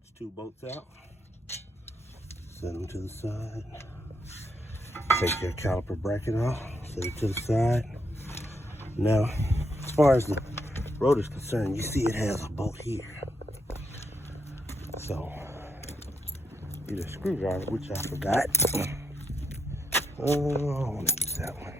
Got your 2 bolts out. Set them to the side. Take your caliper bracket off. Set it to the side. Now, as far as the rotor is concerned, you see it has a bolt here. So, get a screwdriver, which I forgot. Oh, I want to use that one.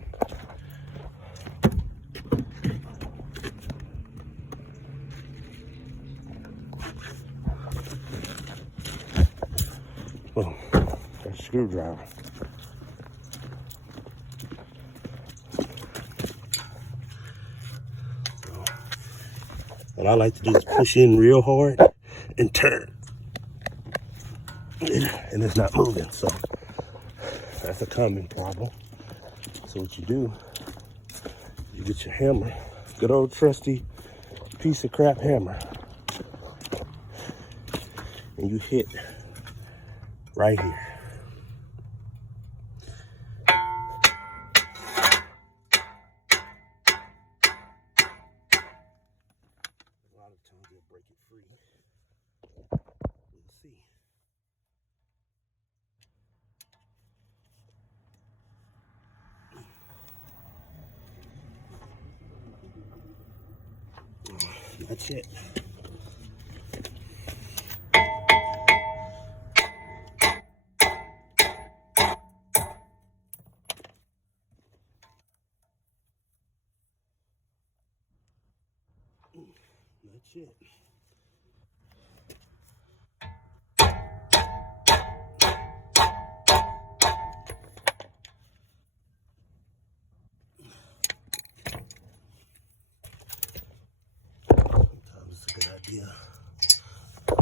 Boom. That's a screwdriver. What I like to do is push in real hard and turn. And it's not moving, so that's a common problem. So what you do, you get your hammer, good old trusty piece of crap hammer, and you hit right here. A lot of times you'll break it free. We'll see. That's it. That's it. Sometimes it's a good idea to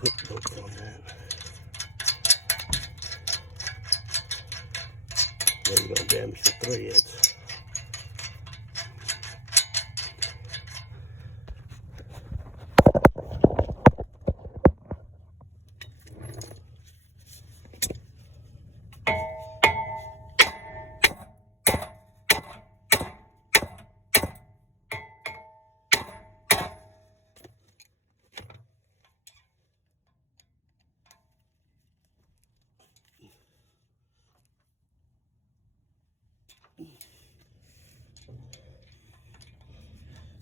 put bolts on that. Then you're gonna damage the threads.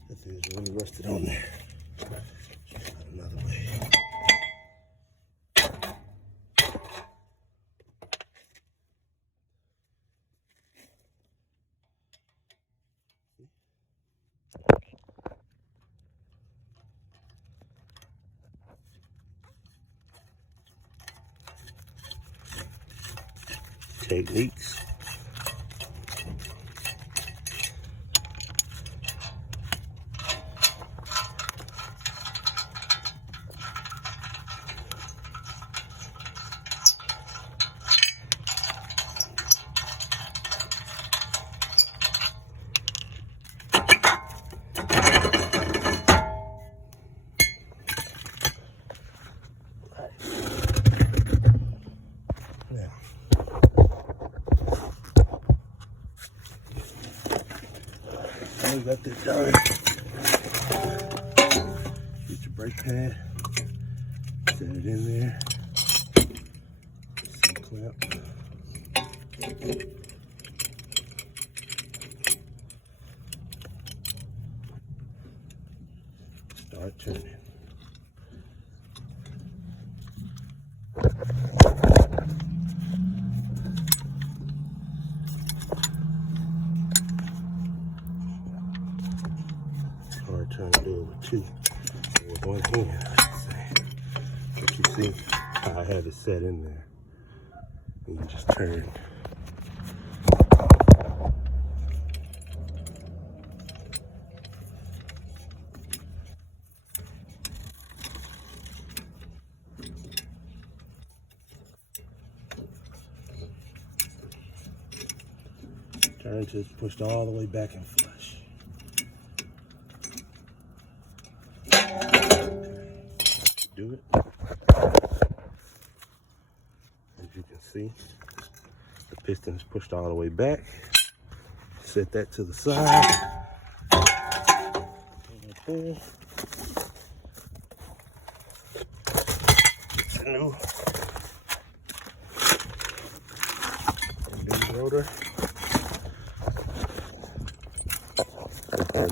That thing's really rusted on there. Just got another way. Techniques. We got this done. Get your brake pad, set it in there. C-clamp. Start turning. Hard trying to do it with 2. With 1 hand, I should say. But you see how I had it set in there. And you just turn. Turn till it's pushed all the way back and flush. Do it. As you can see, the piston is pushed all the way back. Set that to the side. Right there.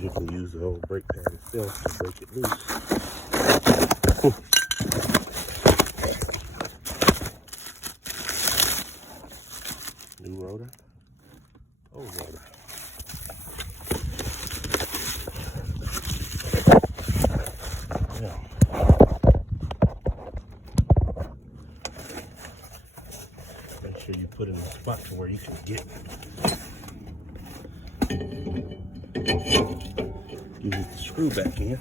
you can use the old brake pad itself to break it loose. New rotor, old rotor. Yeah. Make sure you put it in a spot to where you can get use the screw back in.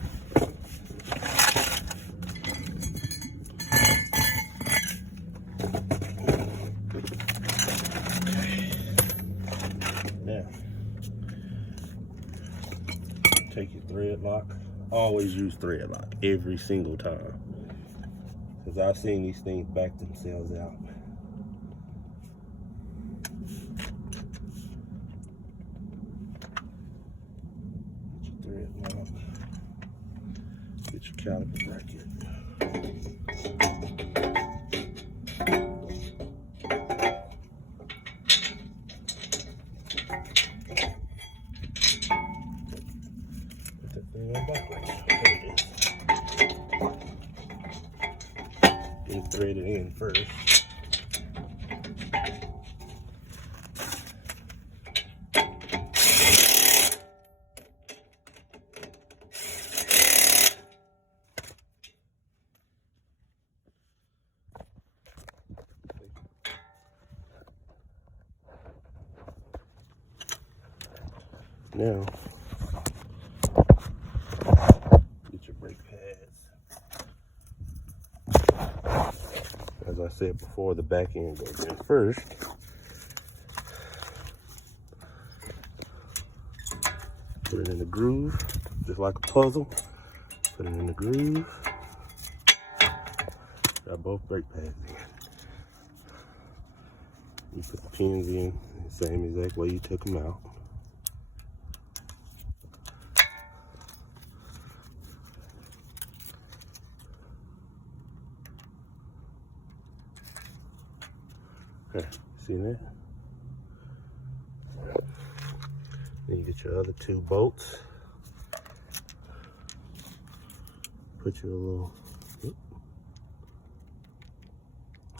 Now, take your thread lock. Always use thread lock every single time, because I've seen these things back themselves out. Get your thread lock. Get your caliper bracket. Put that thing on backwards. There it is. And thread it in first. Now, get your brake pads. As I said before, the back end goes in first. Put it in the groove, just like a puzzle. Put it in the groove. Got both brake pads in. You put the pins in the same exact way you took them out. Okay, see that? Then you get your other two bolts. Put your little,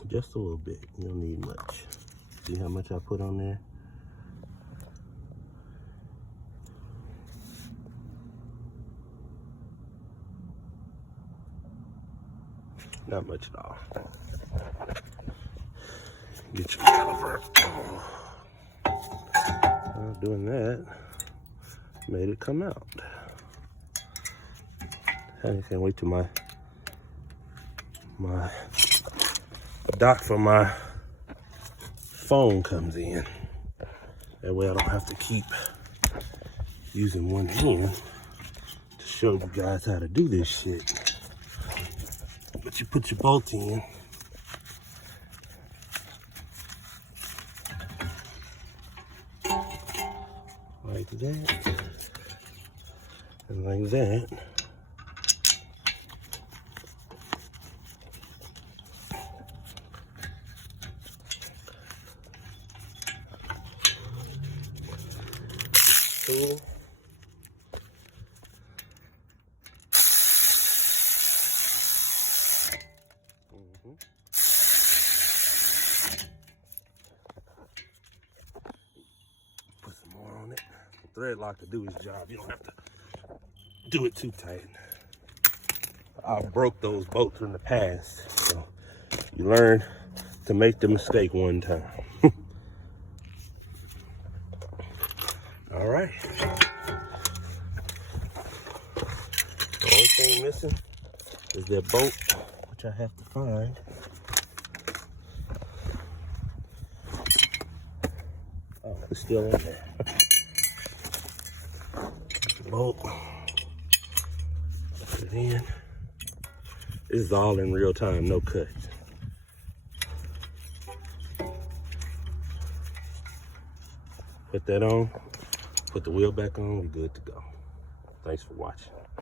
just a little bit. You don't need much. See how much I put on there? Not much at all. Get your caliper. Doing that made it come out. I can't wait till my dock for my phone comes in. That way I don't have to keep using one hand to show you guys how to do this shit. But you put your bolt in. Like that, and like that. Cool. Put some more on it. The thread lock to do his job. You don't have to do it too tight. I broke those bolts in the past, so you learn to make the mistake one time. All right. The only thing missing is that bolt, which I have to find. Oh, it's still in there. Bolt. Put it in. This is all in real time, no cuts. Put that on. Put the wheel back on. We're good to go. Thanks for watching.